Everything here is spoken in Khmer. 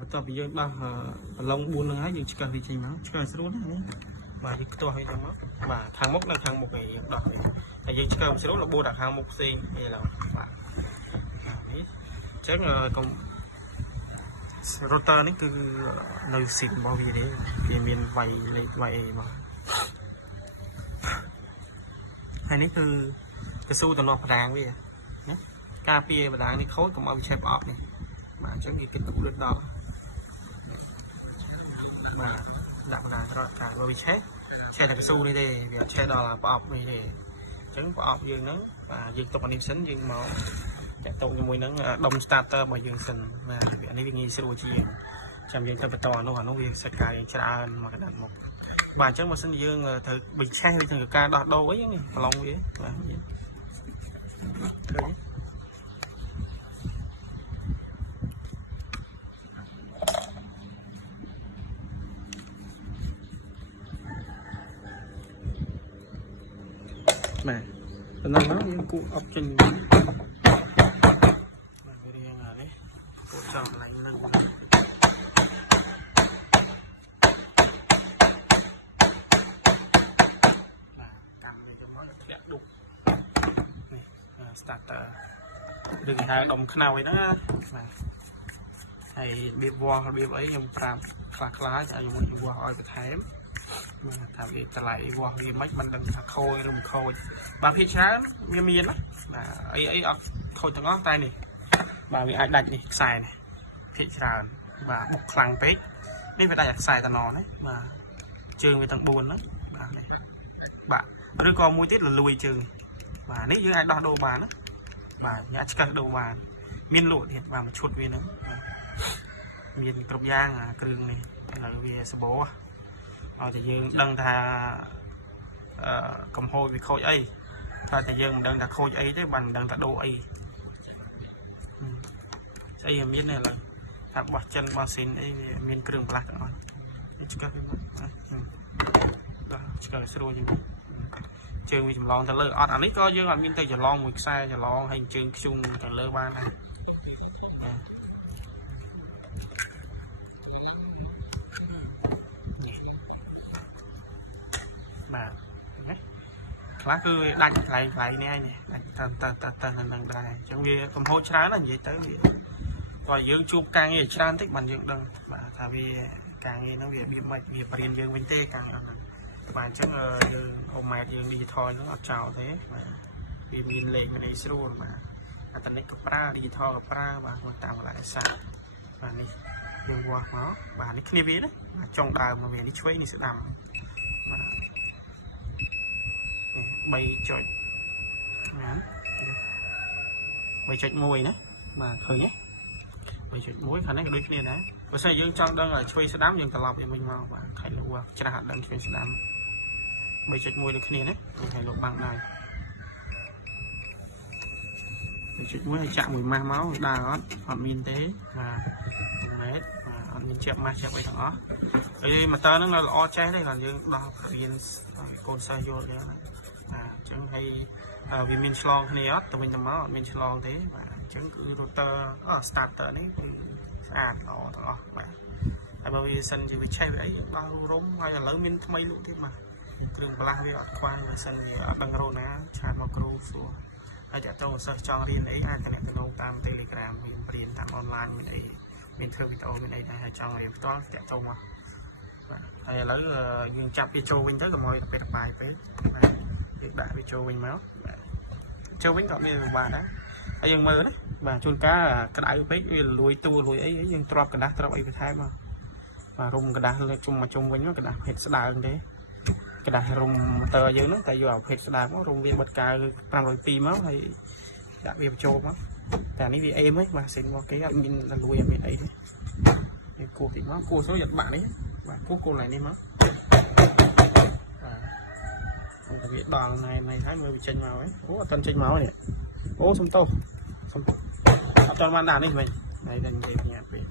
បន្ទាប់ពីយើងដោះឡុង4នឹងហើយយើងឆ្កឹះវាចេញមកឆ្កឹះស្រួលណានេះបាទយើងខ្ទាស់វាទៅមកបាទខាងមុខនៅខាងមុខឯងយើងដោះវាហើយយើងឆ្កឹះស្រួលរបូតខាងមុខផ្សេងឯឡើយបាទនេះអញ្ចឹងកុំ router នេះគឺនៅស៊ីតរបស់វាទេវាមានវាយលេខវាយអីមកហើយនេះគឺកស៊ូតំណប្រាំងវាណាការពារបដាងនេះខូចកុំឲ្យវាឆេះប្រអប់នេះបាទអញ្ចឹងគេគិតគូរដល់បាទដាក់បណ្ដាត្រង់ការវាឆេះតែកស៊ូនេះទេវាឆេះដល់ប្រអប់នេះទេអញ្ចឹងប្រអប់យើងហ្នឹងបាទយើងទុកអានេះសិនយើងមកតាក់ទងជាមួយនឹងដុំ starter របស់យើងសិនបាទវានេះវាងាយស្រួលជាងចាំយើងទៅបន្តអានោះវាសេចក្ដីច្រើនមកកណ្ដាលមុខបាទអញ្ចឹងបើសិនយើងត្រូវបញ្ឆេះឬត្រូវការដោះដូរអីនេះប្រឡងវាបាទឃើញបាទដំណឹងមកយើងគូអប់ចេញបាទរៀងហើយនេះគូចំកន្លែងហ្នឹងបាទកម្មវាយកមកធ្លាក់ឌុបនេះ starter ឬគេហៅដុំខ្នើយហ្នឹងបាទហើយរបៀបវាស់របៀបអីខ្ញុំប្រាប់ខ្លះៗឲ្យខ្ញុំវាស់ឲ្យបន្ថែមថាវាតម្លៃវាស់វាមិនដឹងថាខូចឬមិនខូចបាទភាគច្រើនវាមានណាបាទអីអត់ខូចទាំងអស់តែនេះបាទវាអាចដាច់នេះខ្សែនេះភាគច្រើនបាទបុកខ្លាំងពេកនេះវាដាច់ខ្សែតំណនេះបាទជើងវាទាំង4ហ្នឹងបាទនេះបាទឬក៏មួយទៀតលលួយជើងបាទនេះយើងអាចដោះដូរបានណាបាទយើងអាចឆ្កឹះដូរបានមានលក់ទៀតបាទមួយឈុតវាហ្នឹងមានគ្រប់យ៉ាងគ្រឿងនេះឥឡូវវាសបោឲ្យតែយើងដឹងថាកំហូចវាខូចអីថាតែយើងមិនដឹងថាខូចអីទេបានមិនដឹងថាដូរអីស្អីមានទេឥឡូវថាបោះចិនបោះស៊ីនអីវាមានគ្រឿងផ្លាស់ទាំងអស់ឆ្កឹះវាមកបាទឆ្កឹះស្រួលជាងជើងវាចម្លងទៅលើអត់អានេះក៏យើងអត់មានទៅច្រឡងមួយខ្សែច្រឡងហើយជើងខ្ជុំទៅលើបានហើយបាទណាខ្លះគឺដាច់ថ្លៃនេះឯងដាច់ទៅនឹងដែរអញ្ចឹងវាកំហូចច្រើនណាស់និយាយទៅវាក៏យើងជួបការងារច្រើនតិចបានយើងដឹងបាទថាវាការងារហ្នឹងវាមិនវាបរៀនយើងវិញទេការងារហ្នឹងបាទអញ្ចឹងយើងអូម៉ែតយើង digital ហ្នឹងអត់ចោលទេបាទវាមានលេខមានអីស្រួលបាទអាតនិកក៏ប្រើ digital ក៏ប្រើបាទតាមកន្លែងសាបាទនេះយើងវាស់មកបាទនេះគ្នាវាណាចុងដើមមកវានេះឆ្វេងនេះស្ដាំ3ចុចណា3.1ណាបាទឃើញទេ3.1ខាងនេះក៏ដូចគ្នាដែរបើសិនយើងចង់ដឹងឆ្វេងស្ដាំយើងត្រឡប់វាវិញមកបាទខៃលោកច្រាស់ដឹងឆ្វេងស្ដាំ3.1ដូចគ្នាណាខៃលោកបាំងដែរ3.1ឲ្យចាក់មួយម៉ាស់មកដើរអត់មានទេបាទមែនអត់មានជាប់ម៉ាស់ជាប់អីទាំងអស់ហើយម៉ូទ័រហ្នឹងនៅល្អចេះទេគាត់យើងដោះរៀនកូនសិស្សយល់ទេអញ្ចឹងហើយវាមានឆ្លងគ្នាអត់ទៅវិញទៅមកអត់មានឆ្លងទេបាទអញ្ចឹងគឺ router starter នេះគឺស្អាតល្អទាំងអស់បាទហើយបើវាសិនជាវាឆេះវាអីដោះរុំហើយឥឡូវមានថ្មីលក់ទៀតបាទគ្រឿងបន្លាស់វាអត់ខ្វះបើសិនវាអត់ដឹងរោណាឆាតមកគ្រូសួរហើយតែត្រូវសិស្សចង់រៀនអីអាចតំណតាម Telegram មានរៀនតាម online មានអីមានធ្វើវីដេអូមានអីដែរហើយចង់រៀនផ្ទាល់តាក់ទងមកហើយឥឡូវយើងចាប់វាចូលវិញទៅកុំឲ្យពេលបាយពេកយើងដាក់វាចូលវិញមកចូលវិញក៏មានបានដែរហើយយើងមើលណាបាទជួនកាលក្តៅពេកវាលួយតួលួយអីយើងទ្រាប់กระดาษទ្រាប់អីបន្ថែមមកបាទរុំกระดาษលើជុំមកជុំវិញกระดาษភេទស្ដើងទេกระดาษរុំម៉ូទ័រយើងហ្នឹងតែយកអាភេទស្ដើងមករុំវាបិទកៅ502មកហើយដាក់វាបញ្ចូលមកតែនេះវាអេមហ៎បាទសិនមកគេអត់មានលួយអត់មានអីទេវាគោះតិចមកគោះស្រួលយកបាក់នេះបាទគោះកូនឡើងនេះមកវាដល់ថ្ងៃនេះហើយមើលវាចេញមកហ៎អូអត់ទាន់ចេញមកនេះអូសុំទោសអត់ទាន់បានដាក់នេះវិញហើយតែនិយាយញ៉ាំពេក